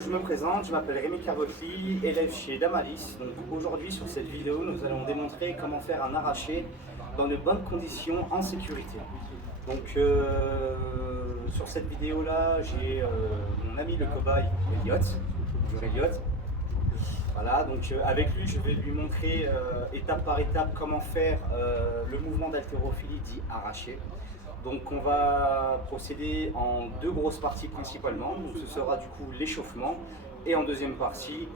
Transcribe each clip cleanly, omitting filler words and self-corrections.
Je me présente, je m'appelle Rémi Carvotli, élève chez Damalis. Donc aujourd'hui sur cette vidéo, nous allons démontrer comment faire un arraché dans de bonnes conditions en sécurité. Donc sur cette vidéo là, j'ai mon ami le cobaye Elliot. Bonjour Elliot. Voilà, donc avec lui je vais lui montrer étape par étape comment faire le mouvement d'haltérophilie dit arraché. Donc on va procéder en deux grosses parties principalement. Donc ce sera du coup l'échauffement et en deuxième partie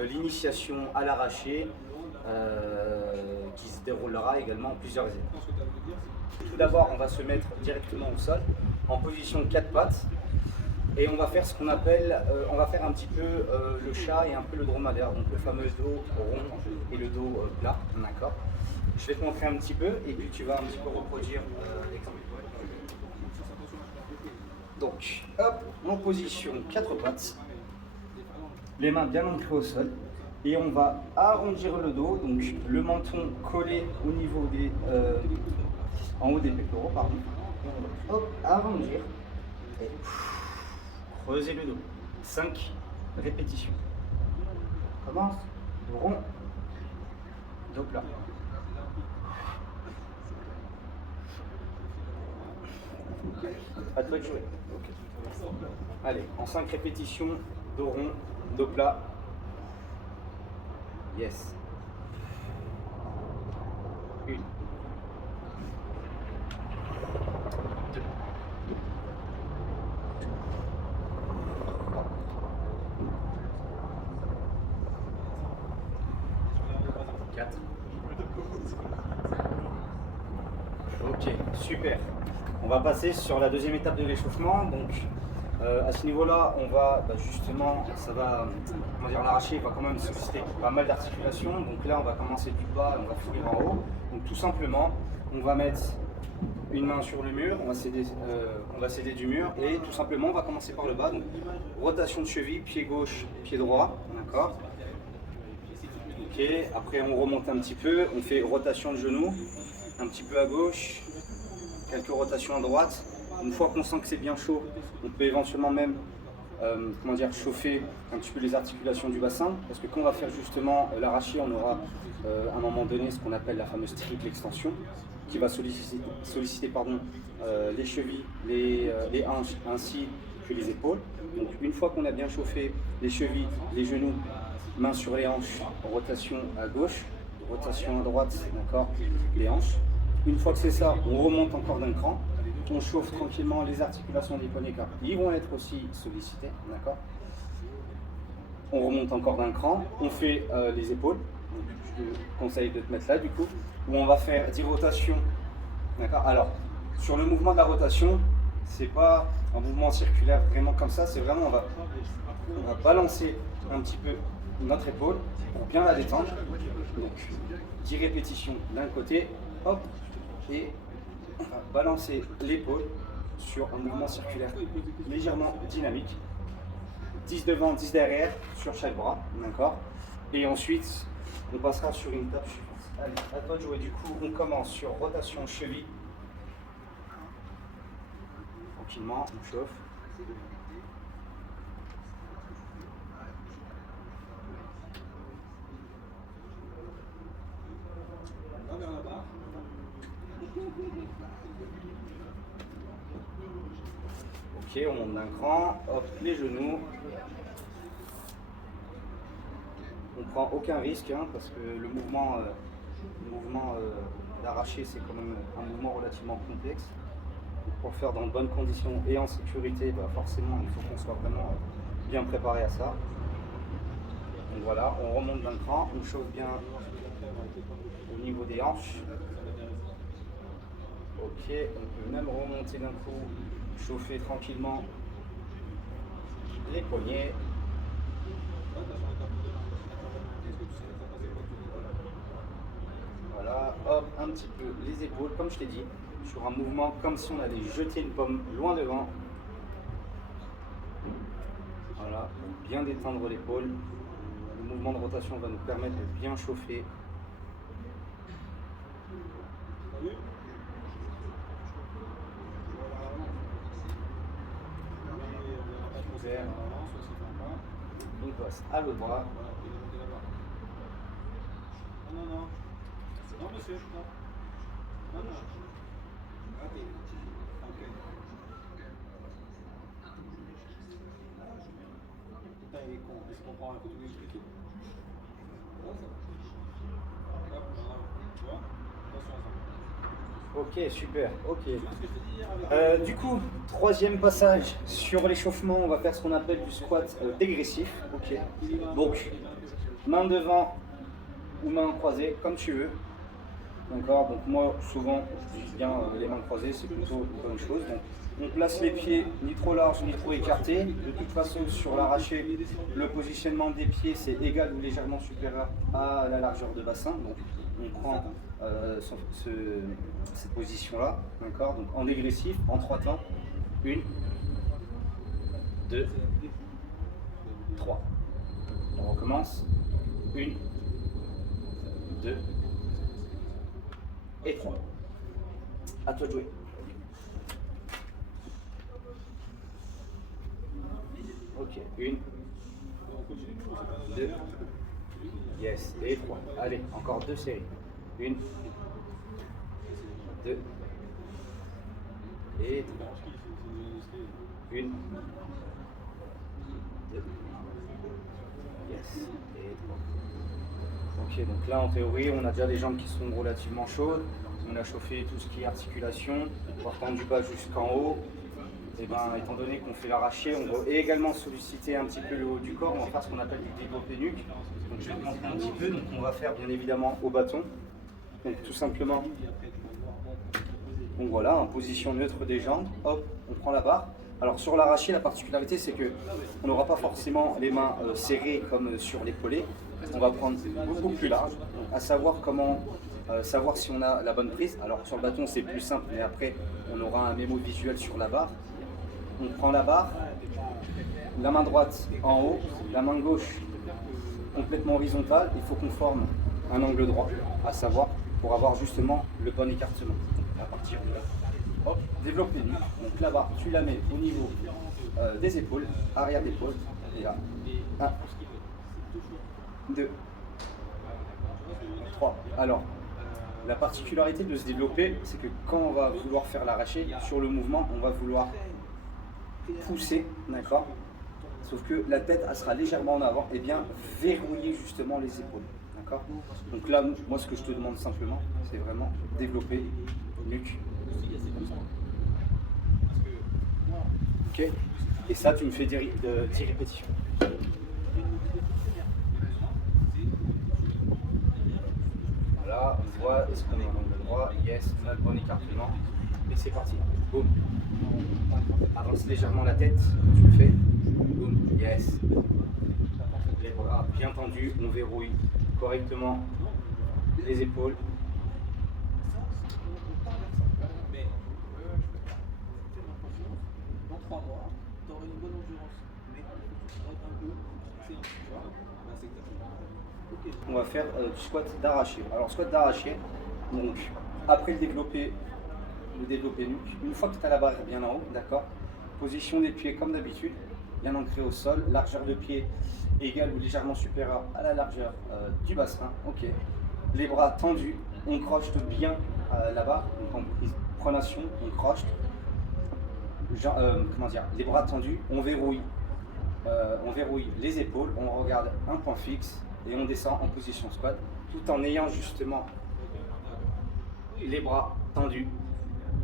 l'initiation à l'arraché qui se déroulera également en plusieurs étapes. Tout d'abord on va se mettre directement au sol en position 4 pattes et on va faire ce qu'on appelle, on va faire un petit peu le chat et un peu le dromadaire, donc le fameux dos rond et le dos plat, d'accord. Je vais te montrer un petit peu et puis tu vas un petit peu reproduire l'exemple. Donc, hop, en position 4 pattes, les mains bien ancrées au sol, et on va arrondir le dos, donc le menton collé au niveau des, en haut des pectoraux, pardon. Et on va, hop, arrondir et creuser le dos. 5 répétitions. On commence, dos rond, dos plat. À toi de jouer. Okay. Allez, en 5 répétitions, dos rond, dos plat. Yes. 1, 2, 4. Ok, super. On va passer sur la deuxième étape de l'échauffement. Donc, à ce niveau-là, on va justement, ça va, comment dire, l'arraché va quand même solliciter pas mal d'articulations. Donc là, on va commencer du bas, on va finir en haut. Donc tout simplement, on va mettre une main sur le mur, on va s'aider du mur et tout simplement, on va commencer par le bas. Donc, rotation de cheville, pied gauche, pied droit, d'accord. Ok, après on remonte un petit peu, on fait rotation de genou, un petit peu à gauche, quelques rotations à droite. Une fois qu'on sent que c'est bien chaud, on peut éventuellement même chauffer un petit peu les articulations du bassin, parce que quand on va faire justement l'arraché, on aura à un moment donné ce qu'on appelle la fameuse triple extension, qui va solliciter les chevilles, les hanches ainsi que les épaules. Donc une fois qu'on a bien chauffé les chevilles, les genoux, mains sur les hanches, rotation à gauche, rotation à droite, d'accord, les hanches. Une fois que c'est ça, on remonte encore d'un cran. On chauffe tranquillement les articulations des poignets car ils vont être aussi sollicités, d'accord. On remonte encore d'un cran, on fait les épaules. Donc, je te conseille de te mettre là du coup, où on va faire 10 rotations, d'accord. Alors, sur le mouvement de la rotation, c'est pas un mouvement circulaire vraiment comme ça, c'est vraiment on va balancer un petit peu notre épaule pour bien la détendre. Donc 10 répétitions d'un côté, hop, et on va balancer l'épaule sur un mouvement circulaire légèrement dynamique. 10 devant, 10 derrière sur chaque bras, d'accord. Et ensuite, on passera sur une étape suivante. Allez, à toi de jouer. Du coup, on commence sur rotation cheville. Tranquillement, on chauffe. Ok, on monte d'un cran, hop, les genoux. On prend aucun risque hein, parce que le mouvement d'arraché c'est quand même un mouvement relativement complexe. Donc, pour le faire dans de bonnes conditions et en sécurité, forcément il faut qu'on soit vraiment bien préparé à ça. Donc voilà, on remonte d'un cran, on chauffe bien au niveau des hanches. Ok, on peut même remonter d'un coup, chauffer tranquillement les poignets. Voilà, hop, un petit peu les épaules, comme je t'ai dit, sur un mouvement comme si on allait jeter une pomme loin devant. Voilà, pour bien détendre l'épaule. Le mouvement de rotation va nous permettre de bien chauffer. Vert. passe à l'autre bras. Non, non. Non, monsieur. Non. Non, non. Ok. Putain, il est con. Il se comprend rien. Faut tout lui expliquer. Hop, tu vois? Attention à ça. Ok, super, ok. Du coup, troisième passage sur l'échauffement, on va faire ce qu'on appelle du squat dégressif. Ok. Donc, main devant ou main croisée, comme tu veux. D'accord. Donc moi, souvent, je dis bien les mains croisées, c'est plutôt une bonne chose. Donc, on place les pieds ni trop larges ni trop écartés. De toute façon, sur l'arraché, le positionnement des pieds, c'est égal ou légèrement supérieur à la largeur de bassin. Donc, on prend cette position-là, d'accord. Donc en dégressif, en 3 temps. 1, 2, 3. On recommence. 1, 2 et 3. À toi de jouer. Ok, 1, 2, yes, et 3. Allez, encore 2 séries. 1, 2 et 3. 1, 2, yes, et 3. Ok, donc là en théorie, on a déjà les jambes qui sont relativement chaudes. On a chauffé tout ce qui est articulation, partant du bas jusqu'en haut. Et ben, étant donné qu'on fait l'arraché, on va également solliciter un petit peu le haut du corps. On va faire ce qu'on appelle du développé nuque. Donc je vais te montrer un petit peu. Donc on va faire bien évidemment au bâton. Donc tout simplement. Donc voilà, en position neutre des jambes. Hop, on prend la barre. Alors sur l'arraché, la particularité c'est que on n'aura pas forcément les mains serrées comme sur l'épaulé. On va prendre beaucoup plus large, donc, à savoir comment savoir si on a la bonne prise. Alors sur le bâton c'est plus simple, mais après on aura un mémo visuel sur la barre. On prend la barre, la main droite en haut, la main gauche complètement horizontale. Il faut qu'on forme un angle droit, à savoir pour avoir justement le bon écartement. Donc, à partir de là, hop, développe les nues. Donc la barre, tu la mets au niveau des épaules, arrière d'épaule. Et là, 1, 2, 3. Alors, la particularité de se développer, c'est que quand on va vouloir faire l'arraché, sur le mouvement, on va vouloir pousser, d'accord? Sauf que la tête, elle sera légèrement en avant et bien verrouiller justement les épaules, d'accord? Donc là, moi, ce que je te demande simplement, c'est vraiment développer nuque. Ok? Et ça, tu me fais 10 répétitions. Voilà, on voit, est-ce qu'on est en angle droit? Yes, on a le bon écartement. Et c'est parti. Boum. Avance légèrement la tête, tu le fais. Boum. Yes. Les bras bien tendus, on verrouille correctement les épaules. Dans 3 mois, tu auras une bonne endurance. Mais tu seras un peu. C'est exactement. On va faire du squat d'arraché. Alors squat d'arraché, donc après le développé nuque, une fois que tu as la barre bien en haut, d'accord, position des pieds comme d'habitude, bien ancré au sol, largeur de pied égale ou légèrement supérieure à la largeur du bassin, ok. Les bras tendus, on crochete bien la barre, donc en pronation, on crochete, comment dire, les bras tendus, on verrouille les épaules, on regarde un point fixe et on descend en position squat tout en ayant justement les bras tendus.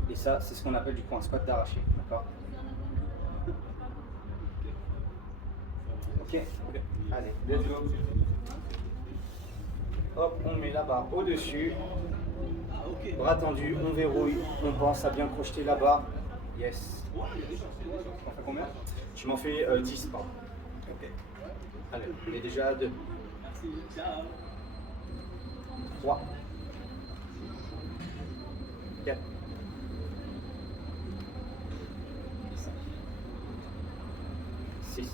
Et ça, c'est ce qu'on appelle du coup un squat d'arraché. D'accord? Ok? Allez, let's go. Hop, on met la barre au-dessus. Bras tendus, on verrouille, on pense à bien crocheter la barre. Yes. Tu m'en fais combien? Tu m'en fais 10, pardon. Ok. Allez, on est déjà à 2. 3. 4. 5. 6.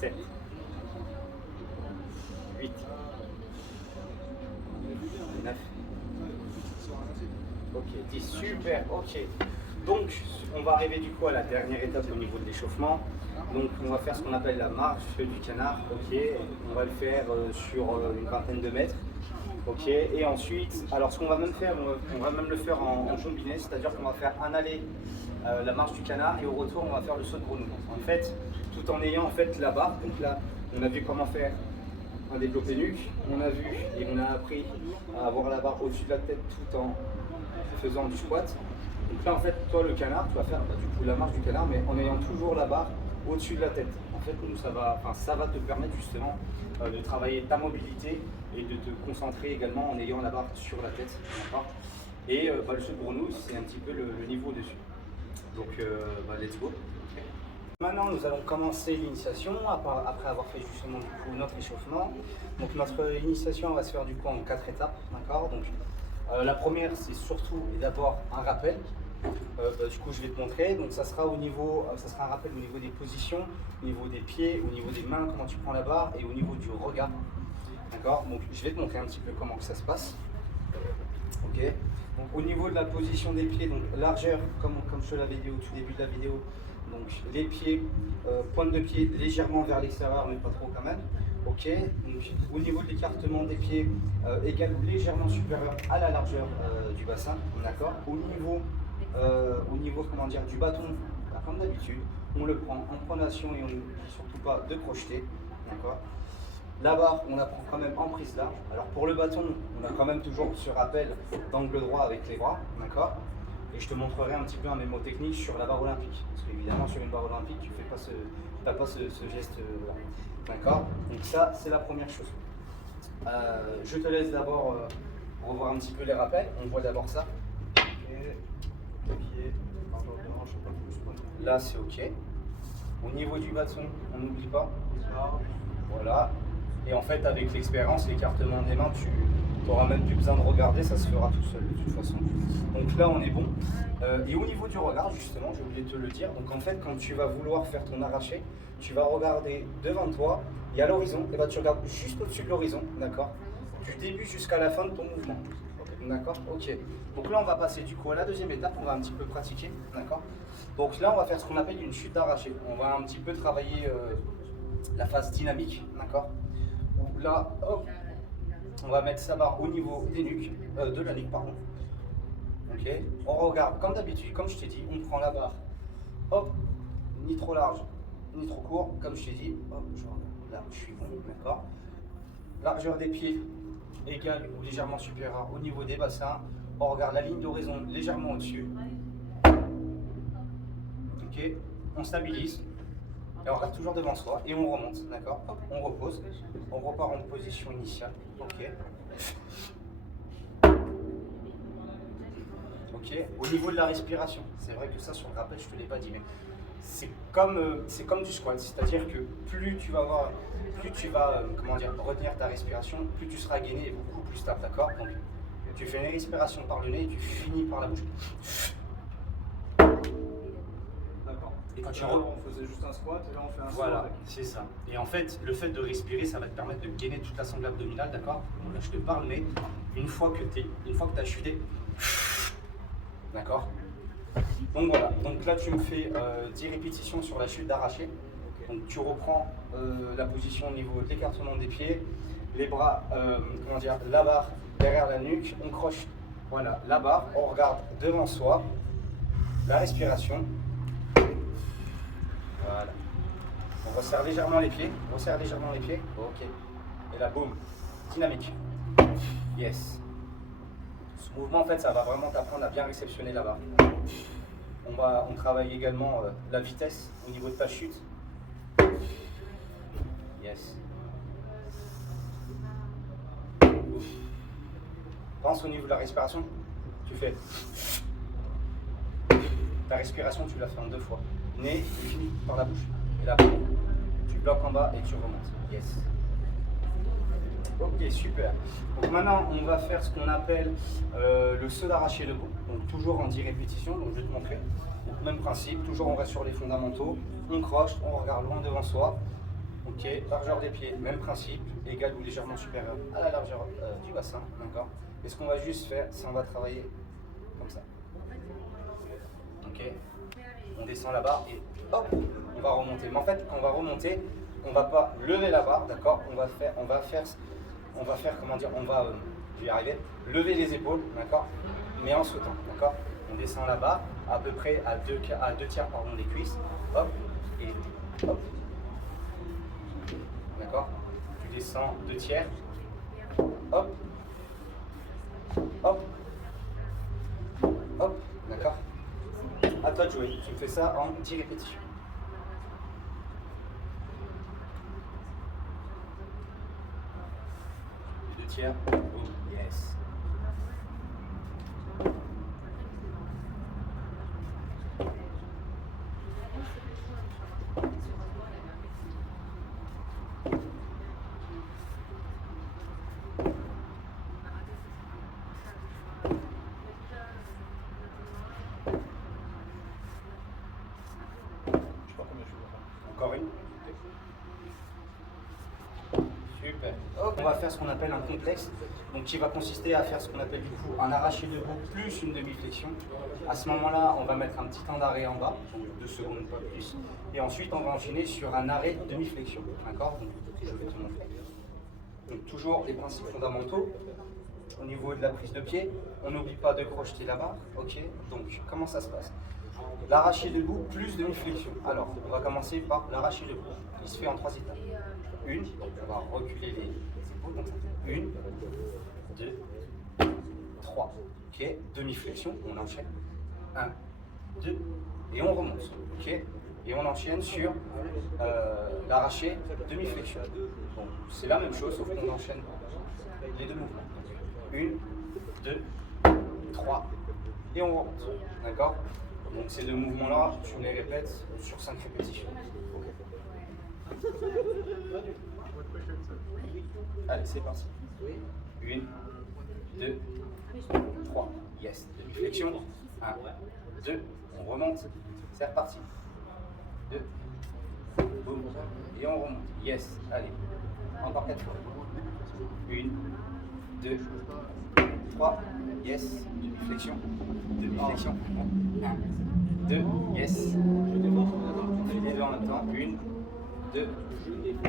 7. 8. 9. Ok, 10. Super, ok. Donc, on va arriver du coup à la dernière étape au niveau de l'échauffement. Donc, on va faire ce qu'on appelle la marche du canard. Ok, on va le faire sur une vingtaine de mètres. Ok, et ensuite, alors ce qu'on va même faire, on va même le faire en combiné, c'est-à-dire qu'on va faire un aller la marche du canard et au retour, on va faire le saut de grenouille. En fait, tout en ayant en fait la barre. Donc là, on a vu comment faire un développé nuque, on a vu et on a appris à avoir la barre au-dessus de la tête tout en faisant du squat. Donc là en fait toi le canard, tu vas faire du coup la marche du canard mais en ayant toujours la barre au-dessus de la tête. En fait nous, ça va te permettre justement de travailler ta mobilité et de te concentrer également en ayant la barre sur la tête. Et le saut de grenouille c'est un petit peu le niveau dessus. Donc let's go. Maintenant, nous allons commencer l'initiation après avoir fait justement du coup notre échauffement. Donc notre initiation va se faire du coup en 4 étapes, d'accord. Donc la première, c'est surtout et d'abord un rappel. Du coup, je vais te montrer. Donc ça sera un rappel au niveau des positions, au niveau des pieds, au niveau des mains, comment tu prends la barre et au niveau du regard, d'accord. Donc je vais te montrer un petit peu comment que ça se passe. Ok. Donc au niveau de la position des pieds, donc largeur, comme je te l'avais dit au tout début de la vidéo. Donc les pieds, pointe de pied légèrement vers l'extérieur, mais pas trop quand même. Ok. Donc au niveau de l'écartement des pieds, égal ou légèrement supérieur à la largeur du bassin. D'accord. Au niveau comment dire, du bâton, comme d'habitude, on le prend en pronation et on n'oublie surtout pas de projeter. D'accord. La barre, on la prend quand même en prise large. Alors pour le bâton, on a quand même toujours ce rappel d'angle droit avec les bras. D'accord. Et je te montrerai un petit peu un mémo technique sur la barre olympique. Parce qu'évidemment, sur une barre olympique, tu n'as pas ce geste. D'accord. Donc ça, c'est la première chose. Je te laisse d'abord revoir un petit peu les rappels. On voit d'abord ça. Okay. Là, c'est OK. Au niveau du bâton, on n'oublie pas. Voilà. Et en fait, avec l'expérience, l'écartement des mains, tu n'auras même plus besoin de regarder, ça se fera tout seul de toute façon. Donc là, on est bon. Et au niveau du regard, justement, j'ai oublié de te le dire. Donc en fait, quand tu vas vouloir faire ton arraché, tu vas regarder devant toi, il y a l'horizon, et tu regardes juste au-dessus de l'horizon, d'accord, du début jusqu'à la fin de ton mouvement. D'accord. Ok. Donc là, on va passer du coup à la deuxième étape, on va un petit peu pratiquer. D'accord. Donc là, on va faire ce qu'on appelle une chute d'arraché. On va un petit peu travailler la phase dynamique. D'accord. Là, hop, on va mettre sa barre au niveau des nuques, de la nuque, pardon. Ok. On regarde comme d'habitude, comme je t'ai dit, on prend la barre, hop, ni trop large, ni trop court, comme je t'ai dit. Hop, je regarde. Là, je suis bon, d'accord. Largeur des pieds égale ou légèrement supérieure au niveau des bassins. On regarde la ligne d'horizon légèrement au-dessus. Ok, on stabilise. Et on regarde toujours devant soi et on remonte, d'accord. On repose, on repart en position initiale. Ok. Ok. Au niveau de la respiration, c'est vrai que ça sur le rappel, je te l'ai pas dit, mais c'est comme du squat, c'est-à-dire que plus tu vas retenir ta respiration, plus tu seras gainé et beaucoup plus stable, d'accord. Donc tu fais une respiration par le nez et tu finis par la bouche. D'accord. Et quand on faisait juste un squat et là on fait un voilà, saut. c'est ça. Et en fait, le fait de respirer, ça va te permettre de gainer toute la sangle abdominale, d'accord. Bon, là je te parle, mais une fois que tu as chuté, d'accord. Donc voilà, donc là tu me fais 10 répétitions sur la chute d'arraché. Donc tu reprends la position au niveau de l'écartement des pieds, les bras, la barre derrière la nuque, on croche, voilà, la barre, on regarde devant soi, la respiration. Voilà. On resserre légèrement les pieds, ok. Et là, boum, dynamique. Yes. Ce mouvement, en fait, ça va vraiment t'apprendre à bien réceptionner la barre. On travaille également la vitesse au niveau de ta chute. Yes. Pense au niveau de la respiration. Tu fais. Ta respiration, tu la fais en 2 fois. Nez, tu finis par la bouche. Et là, tu bloques en bas et tu remontes. Yes. Ok, super. Donc maintenant, on va faire ce qu'on appelle le saut d'arraché debout. Donc toujours en 10 répétitions. Donc je vais te montrer. Donc, même principe, toujours on reste sur les fondamentaux. On croche, on regarde loin devant soi. Ok, largeur des pieds, même principe, égal ou légèrement supérieur à la largeur du bassin. D'accord. Et ce qu'on va juste faire, c'est on va travailler comme ça. Ok. On descend la barre et hop, on va remonter. Mais en fait, quand on va remonter, on va pas lever la barre, d'accord? On va faire, comment dire, je vais y arriver, lever les épaules, d'accord? Mais en sautant, d'accord? On descend la barre à peu près à deux tiers pardon, des cuisses, hop, et hop. D'accord? Tu descends 2 tiers, hop, hop, hop, d'accord? À toi de jouer, tu me fais ça en 10 répétitions. Deux tiers, boum, yes. Encore une. Super. On va faire ce qu'on appelle un complexe, donc qui va consister à faire ce qu'on appelle du coup un arraché debout plus une demi-flexion. À ce moment-là, on va mettre un petit temps d'arrêt en bas, donc 2 secondes pas plus, et ensuite on va enchaîner sur un arrêt demi-flexion. D'accord? Donc je vais te montrer. Donc toujours les principes fondamentaux. Au niveau de la prise de pied, on n'oublie pas de crocheter la barre. Ok. Donc comment ça se passe? L'arraché debout plus demi-flexion. Alors, on va commencer par l'arraché debout. Il se fait en 3 étapes. Une, on va reculer les épaules. Donc, 1, 2, 3. Ok, demi-flexion, on enchaîne. 1, 2, et on remonte. Ok, et on enchaîne sur l'arraché demi-flexion. Bon, c'est la même chose, sauf qu'on enchaîne les deux mouvements. 1, 2, 3, et on remonte. D'accord? Donc ces deux mouvements-là, tu les répètes sur 5 répétitions. Allez, c'est parti. 1, 2, 3. Yes. Demi-flexion. 1, 2. On remonte. C'est reparti. 2. Boum. Et on remonte. Yes. Allez. Encore 4 fois. 1, 2, 3. Yes. Demi-flexion. Demi-flexion. 1, 2. Yes. On fait les deux en même temps. 1, 2.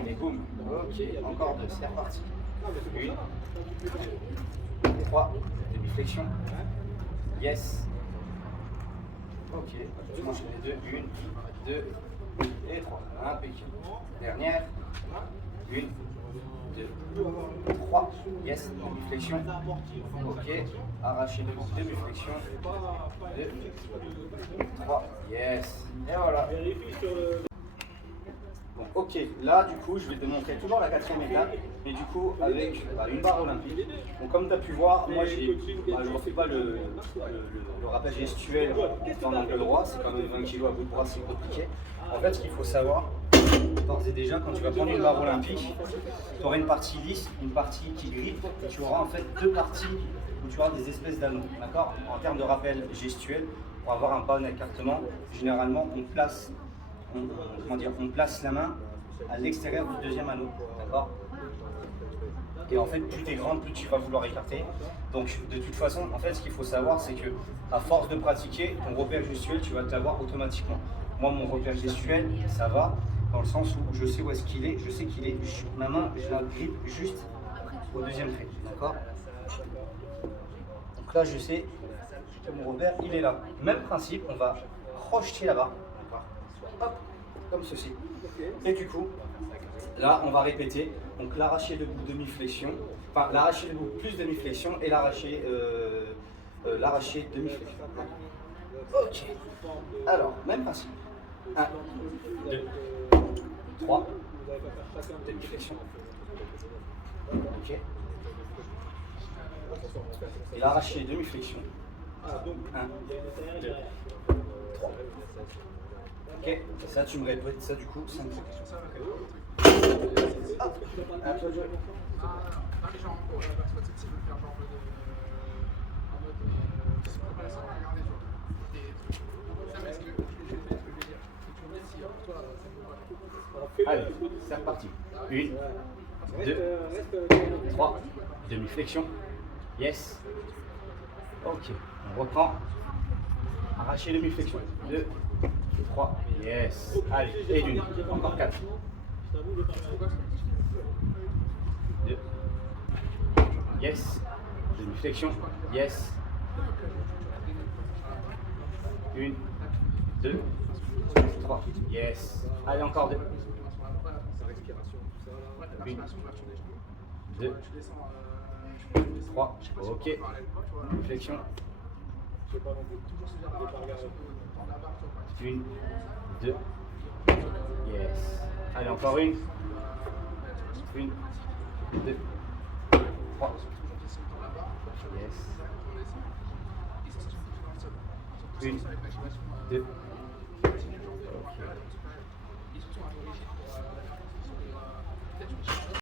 Et boum. Ok. Encore 2. C'est reparti. 1, 3. Demi-flexion. Yes. Ok. Tu manges les deux. 1, 2 et 3. Impeccable. Dernière. 1, 2, 3. Yes. Demi-flexion. Ok. Arraché debout. Demi-flexion. 2, 3. Yes. Et voilà. Bon, ok, là du coup je vais te montrer toujours la 4e étape, mais du coup avec une barre olympique. Donc comme tu as pu voir, moi je ne refais pas le rappel gestuel dans l'angle droit, c'est quand même 20 kg à bout de bras, c'est compliqué. En fait ce qu'il faut savoir, d'ores et déjà, quand tu vas prendre une barre olympique, tu auras une partie lisse, une partie qui grippe, et tu auras en fait 2 parties où tu auras des espèces d'anneaux. D'accord? En termes de rappel gestuel, pour avoir un bon écartement, généralement on place la main à l'extérieur du 2e anneau, d'accord? Et en fait, plus tu es grande, plus tu vas vouloir écarter. Donc, de toute façon, en fait, ce qu'il faut savoir, c'est que à force de pratiquer, ton repère gestuel, tu vas l'avoir automatiquement. Moi, mon repère gestuel, ça va, dans le sens où je sais où est-ce qu'il est, je sais qu'il est, ma main, je la grippe juste au 2e trait, d'accord? Donc là, je sais que mon repère, il est là. Même principe, on va crocheter la barre. Hop, comme ceci. Et du coup, là, on va répéter. Donc l'arraché debout demi-flexion, enfin l'arraché debout plus demi-flexion et l'arraché demi-flexion. Ok. Alors, même principe. 1, 2, 3, demi-flexion. Ok. Et l'arraché demi-flexion. 1, 2, 3. Ok, ça tu me répètes ça du coup 5 répétitions. Hop, à toi de jouer. Allez, c'est reparti. 1, 2, 3, demi-flexion. Yes. Ok, on reprend. Arrachez demi-flexion. 2, 3, yes. Allez, et d'une. Encore 4. 2. Yes. Demi-flexion. Yes. 1, 2, 3. Yes. Allez, encore 2. 1, 2, 3. Ok. Flexion. 1, 2. Yes. Allez, encore une. 1, 2, 3. Yes. 1, 2. Ok.